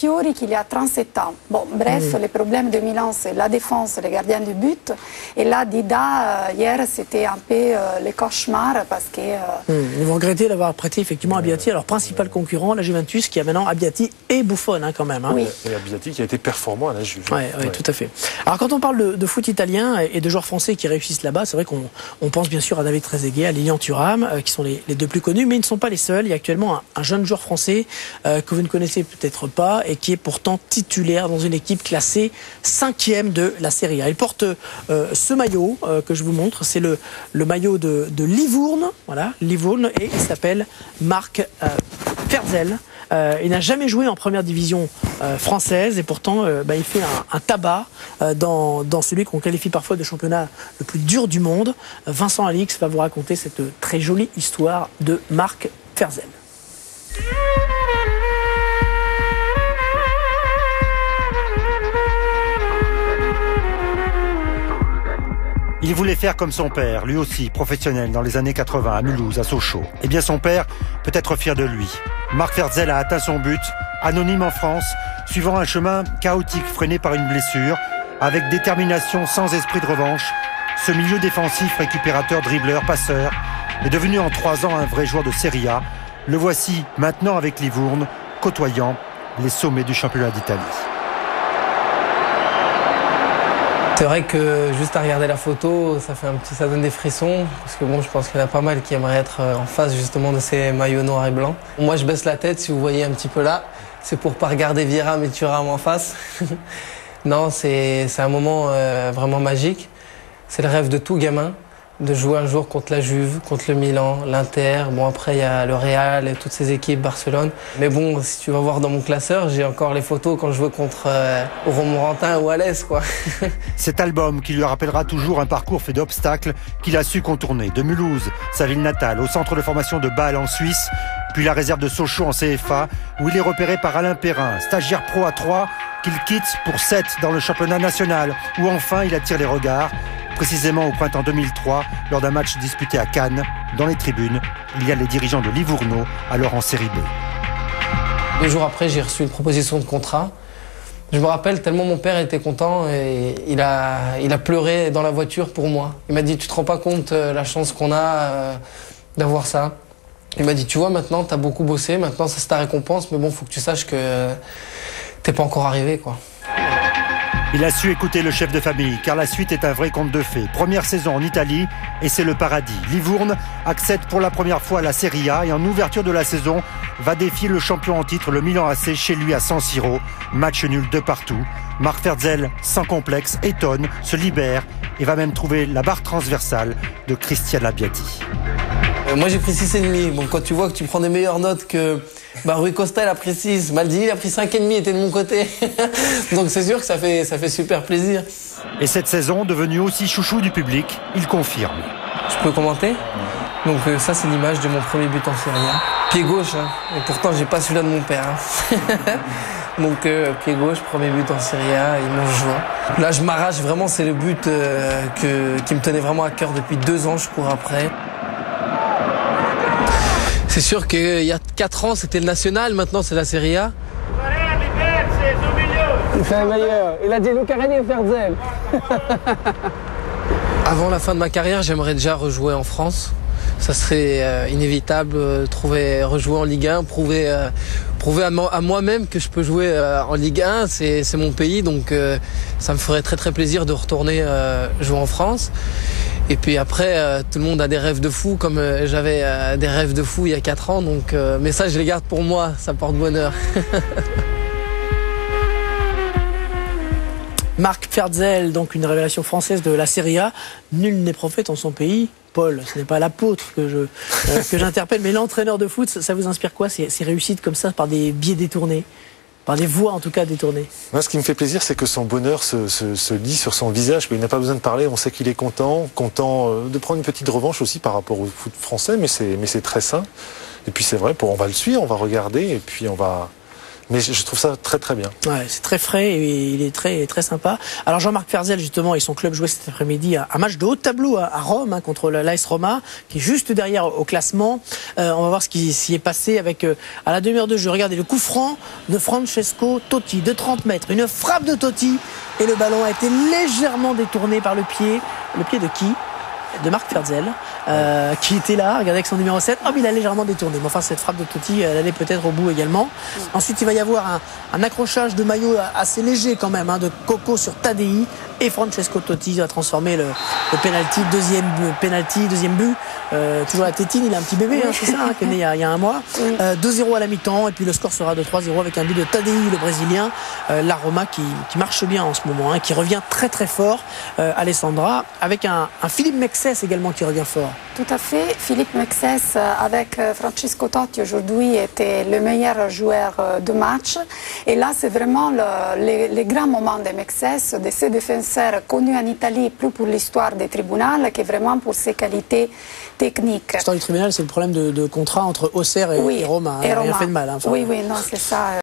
Fiori qu'il a 37 ans. Bon, bref, les problèmes de Milan, c'est la défense, les gardiens du but. Et là, Dida, hier, c'était un peu le cauchemar parce que... Ils vont regretter d'avoir prêté effectivement Abbiati à leur principal concurrent, la Juventus, qui a maintenant Abbiati et Buffon quand même. Oui. Et Abbiati qui a été performant à la Juve. Oui, tout à fait. Alors quand on parle de foot italien et de joueurs français qui réussissent là-bas, c'est vrai qu'on pense bien sûr à David Trezeguet, à Lilian Thuram, qui sont les deux plus connus, mais ils ne sont pas les seuls. Il y a actuellement un jeune joueur français que vous ne connaissez peut-être pas et qui est pourtant titulaire dans une équipe classée 5e de la Serie A. Il porte ce maillot que je vous montre, c'est le maillot de Livourne, voilà, Livourne, et il s'appelle Marc Ferzel. Il n'a jamais joué en première division française et pourtant il fait un tabac dans celui qu'on qualifie parfois de championnat le plus dur du monde. Vincent Alix va vous raconter cette très jolie histoire de Marc Ferzel. Il voulait faire comme son père, lui aussi professionnel dans les années 80 à Mulhouse, à Sochaux. Eh bien son père peut être fier de lui. Marc Ferzel a atteint son but, anonyme en France, suivant un chemin chaotique freiné par une blessure, avec détermination sans esprit de revanche. Ce milieu défensif, récupérateur, dribbleur, passeur, est devenu en 3 ans un vrai joueur de Serie A. Le voici maintenant avec Livourne, côtoyant les sommets du championnat d'Italie. C'est vrai que juste à regarder la photo, ça donne des frissons, parce que bon, je pense qu'il y en a pas mal qui aimeraient être en face justement de ces maillots noirs et blancs. Moi, je baisse la tête, si vous voyez un petit peu là, c'est pour pas regarder Thuram et Thuram en face. Non, c'est un moment vraiment magique. C'est le rêve de tout gamin, de jouer un jour contre la Juve, contre le Milan, l'Inter. Bon, après, il y a le Real et toutes ces équipes, Barcelone. Mais bon, si tu vas voir dans mon classeur, j'ai encore les photos quand je jouais contre Romorantin ou Alès, quoi. Cet album qui lui rappellera toujours un parcours fait d'obstacles qu'il a su contourner. De Mulhouse, sa ville natale, au centre de formation de Bâle en Suisse, puis la réserve de Sochaux en CFA, où il est repéré par Alain Perrin, stagiaire pro à 3, qu'il quitte pour 7 dans le championnat national, où enfin il attire les regards. Précisément au printemps 2003, lors d'un match disputé à Cannes, dans les tribunes, il y a les dirigeants de Livourno, alors en série B. 2 jours après, j'ai reçu une proposition de contrat. Je me rappelle tellement mon père était content et il a pleuré dans la voiture pour moi. Il m'a dit, tu te rends pas compte la chance qu'on a d'avoir ça. Il m'a dit, tu vois, maintenant, tu as beaucoup bossé, maintenant, ça c'est ta récompense, mais bon, faut que tu saches que t'es pas encore arrivé, quoi. Il a su écouter le chef de famille, car la suite est un vrai conte de fées. Première saison en Italie, et c'est le paradis. Livourne accède pour la première fois à la Serie A, et en ouverture de la saison, va défier le champion en titre, le Milan AC, chez lui à San Siro. Match nul de partout. Marc Ferzel, sans complexe, étonne, se libère, et va même trouver la barre transversale de Cristian Abbiati. Moi j'ai pris 6,5. Bon, quand tu vois que tu prends des meilleures notes que Rui Costa, il a pris 6, Maldini il a pris 5,5, était de mon côté. Donc c'est sûr que ça fait super plaisir. Et cette saison, devenue aussi chouchou du public, il confirme. Je peux commenter? Donc ça c'est l'image de mon premier but en Serie A. Pied gauche, hein. Et pourtant j'ai pas celui-là de mon père. Hein. Donc pied gauche, premier but en Serie A, il mange joint. Là je m'arrache vraiment, c'est le but qui me tenait vraiment à cœur depuis 2 ans, je cours après. C'est sûr qu'il y a 4 ans, c'était le national, maintenant c'est la Serie A. Il fait un meilleur. Il a dit Lucarelli et Ferzel. Avant la fin de ma carrière, j'aimerais déjà rejouer en France. Ça serait inévitable, rejouer en Ligue 1, prouver à moi-même que je peux jouer en Ligue 1. C'est mon pays, donc ça me ferait très très plaisir de retourner jouer en France. Et puis après, tout le monde a des rêves de fou, comme j'avais des rêves de fou il y a 4 ans. Donc, mais ça, je les garde pour moi, ça porte bonheur. Marc Ferzel, donc une révélation française de la Serie A. Nul n'est prophète en son pays. Paul, ce n'est pas l'apôtre que j'interpelle, mais l'entraîneur de foot, ça vous inspire quoi, ces réussites comme ça, par des biais détournés? Par des voix en tout cas détournées. Moi, ce qui me fait plaisir, c'est que son bonheur se lit sur son visage. Il n'a pas besoin de parler, on sait qu'il est content de prendre une petite revanche aussi par rapport au foot français, mais c'est très sain. Et puis c'est vrai, on va le suivre, on va regarder, et puis on va Mais je trouve ça très très bien. Ouais, c'est très frais et il est très, très sympa. Alors Jean-Marc Ferzel, justement, et son club jouait cet après-midi un match de haut tableau à Rome contre l'AS Roma, qui est juste derrière au classement. On va voir ce qui s'y est passé avec, à la demi-heure de jeu, regardez le coup franc de Francesco Totti de 30 mètres. Une frappe de Totti et le ballon a été légèrement détourné par le pied. Le pied de qui ? De Marc Ferzel, qui était là, regardez avec son numéro 7, oh, il a légèrement détourné, mais enfin cette frappe de Totti, elle allait peut-être au bout également. Ensuite il va y avoir un accrochage de maillot assez léger quand même, de Coco sur Tadei, et Francesco Totti va transformer le penalty, deuxième but, toujours la tétine, il a un petit bébé, c'est ça, qui est né il y a un mois. 2-0 à la mi-temps, et puis le score sera de 3-0 avec un but de Tadei, le Brésilien. La Roma qui marche bien en ce moment, qui revient très très fort, Alessandra, avec un Philippe Mexès également qui revient fort. Tout à fait. Philippe Mexès avec Francesco Totti aujourd'hui était le meilleur joueur de match. Et là, c'est vraiment les grands moments de Mexès, de ces défenseurs connus en Italie, plus pour l'histoire des tribunaux que vraiment pour ses qualités techniques. L'histoire du tribunal, c'est le problème de contrat entre Auxerre et Roma. Il n'a rien fait de mal. Oui, non, c'est ça.